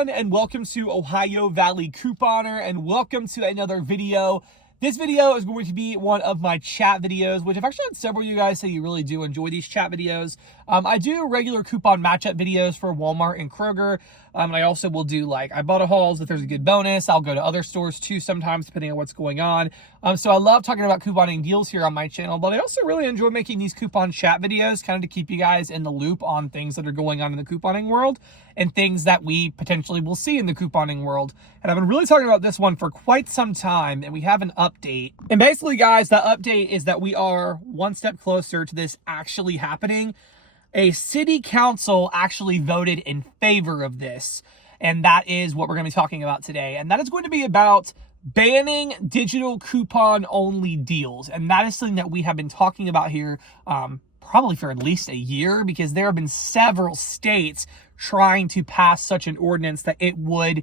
everyone, and welcome to Ohio Valley Couponer, and welcome to another video. This video is going to be one of my chat videos, which I've actually had several of you guys say you really do enjoy these chat videos. I do regular coupon matchup videos for Walmart and Kroger, and I also will do like Ibotta hauls if there's a good bonus. I'll go to other stores too sometimes depending on what's going on. So I love talking about couponing deals here on my channel, but I also really enjoy making these coupon chat videos kind of to keep you guys in the loop on things that are going on in the couponing world and things that we potentially will see in the couponing world. And I've been really talking about this one for quite some time, and we have an update. And basically, guys, the update is that we are one step closer to this actually happening. A city council actually voted in favor of this, and that is what we're going to be talking about today. And that is going to be about banning digital coupon-only deals. And that is something that we have been talking about here probably for at least a year, because there have been several states trying to pass such an ordinance that it would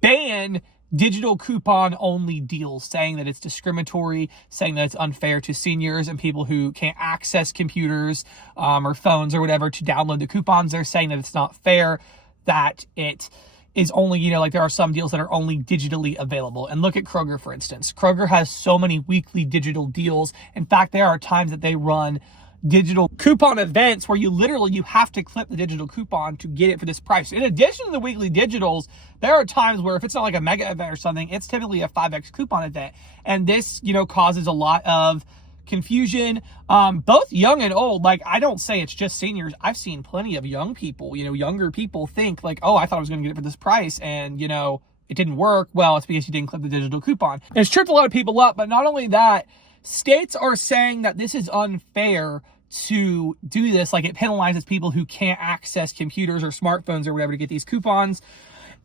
ban digital coupon-only deals, saying that it's discriminatory, saying that it's unfair to seniors and people who can't access computers or phones or whatever to download the coupons. They're saying that it's not fair, that it is only, like there are some deals that are only digitally available. And look at Kroger, for instance. Kroger has so many weekly digital deals. In fact, there are times that they run digital coupon events where you have to clip the digital coupon to get it for this price. In addition to the weekly digitals, there are times where if it's not like a mega event or something, it's typically a 5x coupon event. And this, causes a lot of confusion, both young and old. Like, I don't say it's just seniors. I've seen plenty of young people, younger people think like, oh, I thought I was going to get it for this price, and, it didn't work. Well, it's because you didn't clip the digital coupon. And it's tripped a lot of people up, but not only that, states are saying that this is unfair to do this. Like, it penalizes people who can't access computers or smartphones or whatever to get these coupons.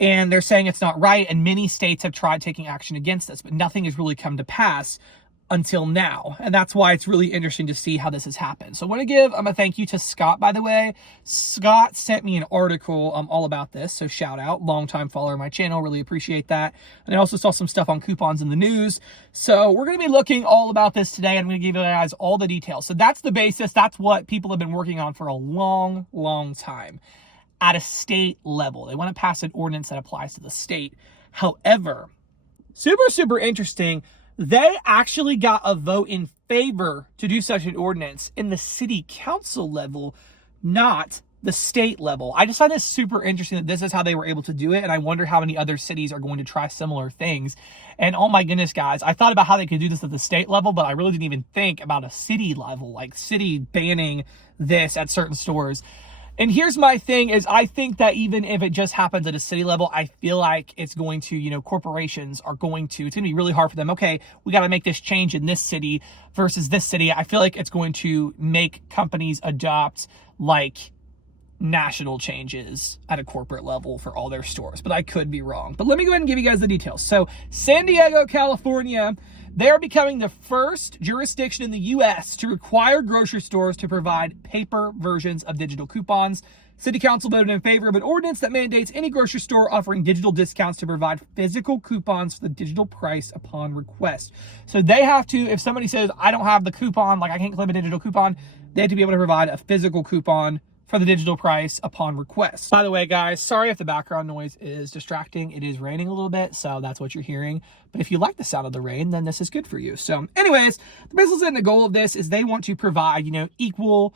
And they're saying it's not right. And many states have tried taking action against this, but nothing has really come to pass until now. And that's why it's really interesting to see how this has happened. So I want to give a thank you to Scott, by the way. Scott sent me an article all about this. So shout out, longtime follower of my channel. Really appreciate that. And I also saw some stuff on coupons in the news. So we're going to be looking all about this today. I'm going to give you guys all the details. So that's the basis. That's what people have been working on for a long, long time at a state level. They want to pass an ordinance that applies to the state. However, super interesting, they actually got a vote in favor to do such an ordinance in the city council level, not the state level. I just find this super interesting that this is how they were able to do it, and I wonder how many other cities are going to try similar things. And oh my goodness, guys, I thought about how they could do this at the state level, but I really didn't even think about a city level, like city banning this at certain stores. And here's my thing is, I think that even if it just happens at a city level, I feel like it's going to, corporations are going to, it's going to be really hard for them. Okay, we got to make this change in this city versus this city. I feel like it's going to make companies adopt like national changes at a corporate level for all their stores, but I could be wrong. But let me go ahead and give you guys the details. So San Diego, California, they're becoming the first jurisdiction in the U.S. to require grocery stores to provide paper versions of digital coupons. City Council voted in favor of an ordinance that mandates any grocery store offering digital discounts to provide physical coupons for the digital price upon request. So they have to, if somebody says, I don't have the coupon, like I can't clip a digital coupon, they have to be able to provide a physical coupon for the digital price upon request. By the way, guys, sorry if the background noise is distracting. It is raining a little bit, so that's what you're hearing. But if you like the sound of the rain, then this is good for you. So anyways, the business and the goal of this is they want to provide, equal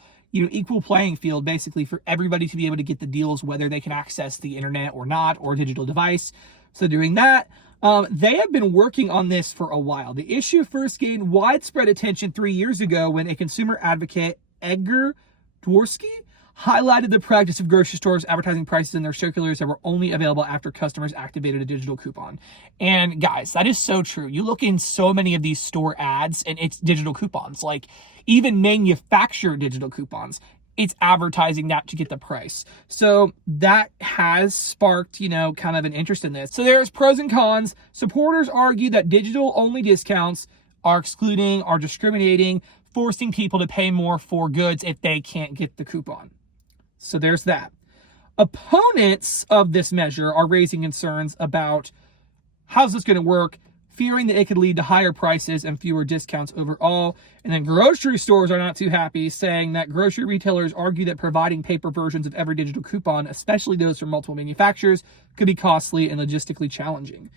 playing field basically for everybody to be able to get the deals, whether they can access the internet or not, or a digital device. So doing that, they have been working on this for a while. The issue first gained widespread attention 3 years ago when a consumer advocate, Edgar Dworsky, highlighted the practice of grocery stores advertising prices in their circulars that were only available after customers activated a digital coupon. And guys, that is so true. You look in so many of these store ads and it's digital coupons, like even manufactured digital coupons. It's advertising that to get the price. So that has sparked, kind of an interest in this. So there's pros and cons. Supporters argue that digital only discounts are excluding, are discriminating, forcing people to pay more for goods if they can't get the coupon. So there's that. Opponents of this measure are raising concerns about how's this going to work, fearing that it could lead to higher prices and fewer discounts overall. And then grocery stores are not too happy, saying that grocery retailers argue that providing paper versions of every digital coupon, especially those from multiple manufacturers, could be costly and logistically challenging.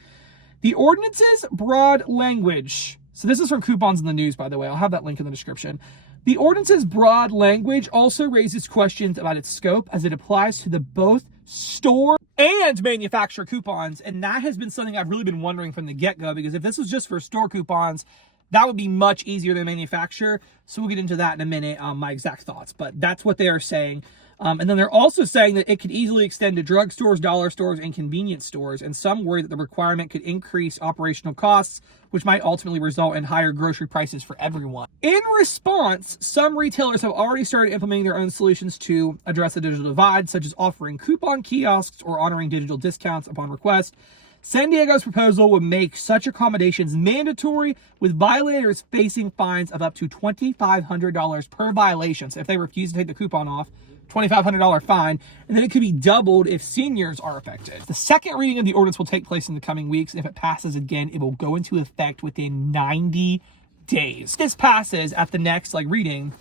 The ordinance's broad language. So this is from Coupons in the News, by the way. I'll have that link in the description. The ordinance's broad language also raises questions about its scope as it applies to the both store and manufacturer coupons. And that has been something I've really been wondering from the get-go, because if this was just for store coupons, that would be much easier than manufacturer. So we'll get into that in a minute, my exact thoughts. But that's what they are saying. And then they're also saying that it could easily extend to drugstores, dollar stores, and convenience stores. And some worry that the requirement could increase operational costs, which might ultimately result in higher grocery prices for everyone. In response, some retailers have already started implementing their own solutions to address the digital divide, such as offering coupon kiosks or honoring digital discounts upon request. San Diego's proposal would make such accommodations mandatory, with violators facing fines of up to $2,500 per violation. So if they refuse to take the coupon off, $2,500 fine, and then it could be doubled if seniors are affected. The second reading of the ordinance will take place in the coming weeks. If it passes again, it will go into effect within 90 days. If this passes at the next reading,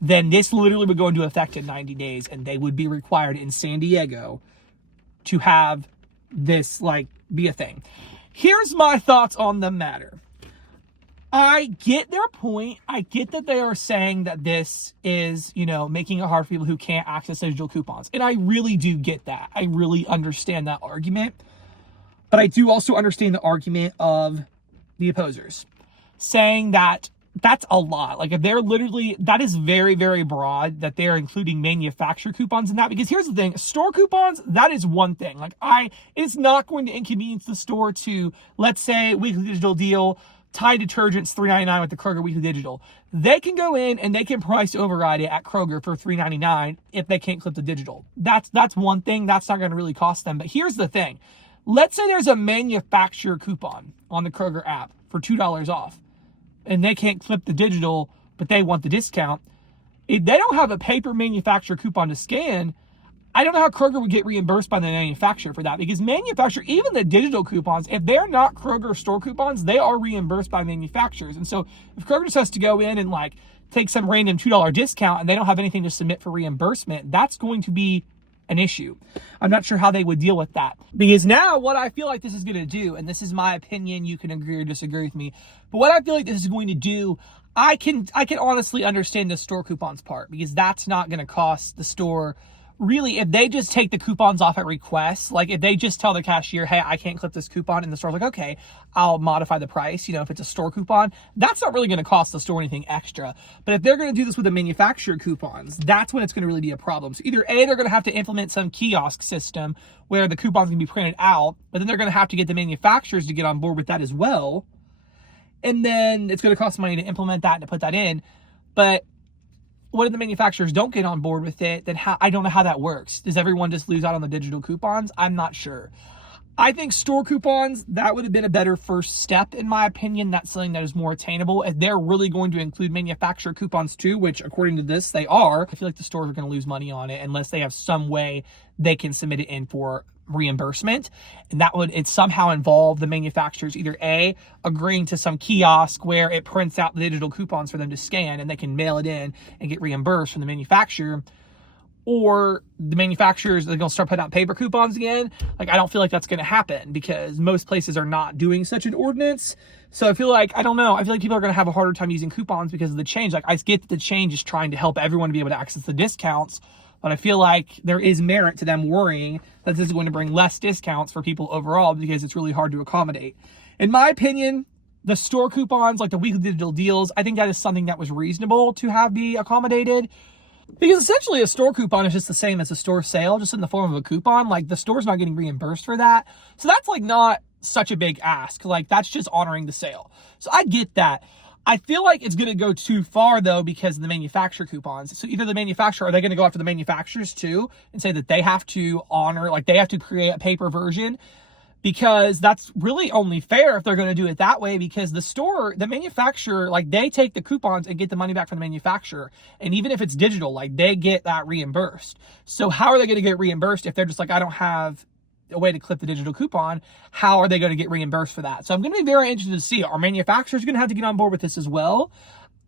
then this literally would go into effect in 90 days, and they would be required in San Diego to have this be a thing. Here's my thoughts on the matter. I get their point. I get that they are saying that this is, making it hard for people who can't access digital coupons. And I really do get that. I really understand that argument. But I do also understand the argument of the opposers saying that that's a lot. If they're that is very, very broad that they're including manufacturer coupons in that. Because here's the thing, store coupons, that is one thing. It's not going to inconvenience the store to, let's say, weekly digital deal, Tide detergents $3.99 with the Kroger weekly digital. They can go in and they can price override it at Kroger for $3.99 if they can't clip the digital. That's one thing. That's not going to really cost them. But here's the thing. Let's say there's a manufacturer coupon on the Kroger app for $2 off, and they can't clip the digital, but they want the discount. If they don't have a paper manufacturer coupon to scan, I don't know how Kroger would get reimbursed by the manufacturer for that, because manufacturer, even the digital coupons, if they're not Kroger store coupons, they are reimbursed by manufacturers. And so if Kroger just has to go in and take some random $2 discount and they don't have anything to submit for reimbursement, that's going to be an issue. I'm not sure how they would deal with that, because now what I feel like this is going to do, and this is my opinion, you can agree or disagree with me, but what I feel like this is going to do, I can honestly understand the store coupons part, because that's not going to cost the store. Really, if they just take the coupons off at request, if they just tell the cashier, hey, I can't clip this coupon, and the store's okay, I'll modify the price, if it's a store coupon, that's not really going to cost the store anything extra. But if they're going to do this with the manufacturer coupons, that's when it's going to really be a problem. So either A, they're going to have to implement some kiosk system where the coupons can be printed out, but then they're going to have to get the manufacturers to get on board with that as well. And then it's going to cost money to implement that and to put that in. But what if the manufacturers don't get on board with it? Then I don't know how that works. Does everyone just lose out on the digital coupons? I'm not sure. I think store coupons, that would have been a better first step, in my opinion. That's something that is more attainable. If they're really going to include manufacturer coupons too, which according to this, they are, I feel like the stores are going to lose money on it unless they have some way they can submit it in for reimbursement. And that would somehow involve the manufacturers either A, agreeing to some kiosk where it prints out the digital coupons for them to scan and they can mail it in and get reimbursed from the manufacturer, or the manufacturers are going to start putting out paper coupons again. I don't feel like that's going to happen, because most places are not doing such an ordinance. So I feel like, I don't know, I feel like people are going to have a harder time using coupons because of the change. I get that the change is trying to help everyone to be able to access the discounts, but I feel like there is merit to them worrying that this is going to bring less discounts for people overall, because it's really hard to accommodate. In my opinion, the store coupons, the weekly digital deals, I think that is something that was reasonable to have be accommodated, because essentially a store coupon is just the same as a store sale, just in the form of a coupon. The store's not getting reimbursed for that. So that's not such a big ask. That's just honoring the sale. So I get that. I feel like it's going to go too far, though, because of the manufacturer coupons. So either the manufacturer, are they going to go after the manufacturers too and say that they have to honor, they have to create a paper version? Because that's really only fair if they're going to do it that way, because the manufacturer, they take the coupons and get the money back from the manufacturer. And even if it's digital, they get that reimbursed. So how are they going to get reimbursed if they're just I don't have a way to clip the digital coupon, how are they going to get reimbursed for that? So I'm going to be very interested to see, are manufacturers going to have to get on board with this as well?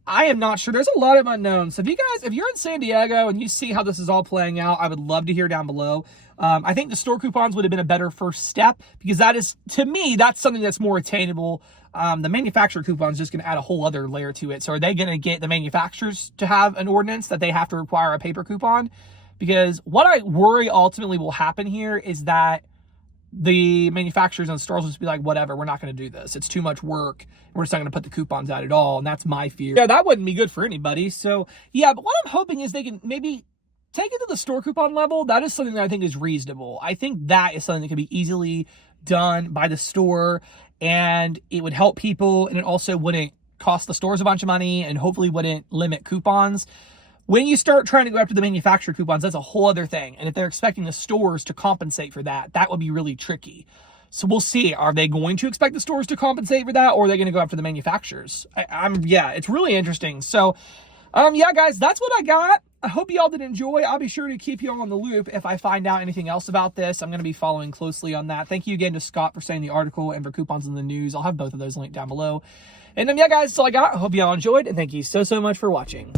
I am not sure. There's a lot of unknowns. So if you're in San Diego and you see how this is all playing out, I would love to hear down below. I think the store coupons would have been a better first step, because that is, to me, that's something that's more attainable. The manufacturer coupon is just going to add a whole other layer to it. So are they going to get the manufacturers to have an ordinance that they have to require a paper coupon? Because what I worry ultimately will happen here is that the manufacturers and stores will just be like, whatever, we're not going to do this. It's too much work. We're just not going to put the coupons out at all. And that's my fear. Yeah, that wouldn't be good for anybody. So yeah, but what I'm hoping is they can maybe take it to the store coupon level. That is something that I think is reasonable. I think that is something that can be easily done by the store, and it would help people, and it also wouldn't cost the stores a bunch of money, and hopefully wouldn't limit coupons. When you start trying to go after the manufacturer coupons, that's a whole other thing. And if they're expecting the stores to compensate for that, that would be really tricky. So we'll see. Are they going to expect the stores to compensate for that, or are they going to go after the manufacturers? Yeah, it's really interesting. So, yeah, guys, that's what I got. I hope y'all did enjoy. I'll be sure to keep you all on the loop if I find out anything else about this. I'm going to be following closely on that. Thank you again to Scott for saying the article and for coupons in the news. I'll have both of those linked down below. And yeah, guys, that's all I got. I hope y'all enjoyed, and thank you so much for watching.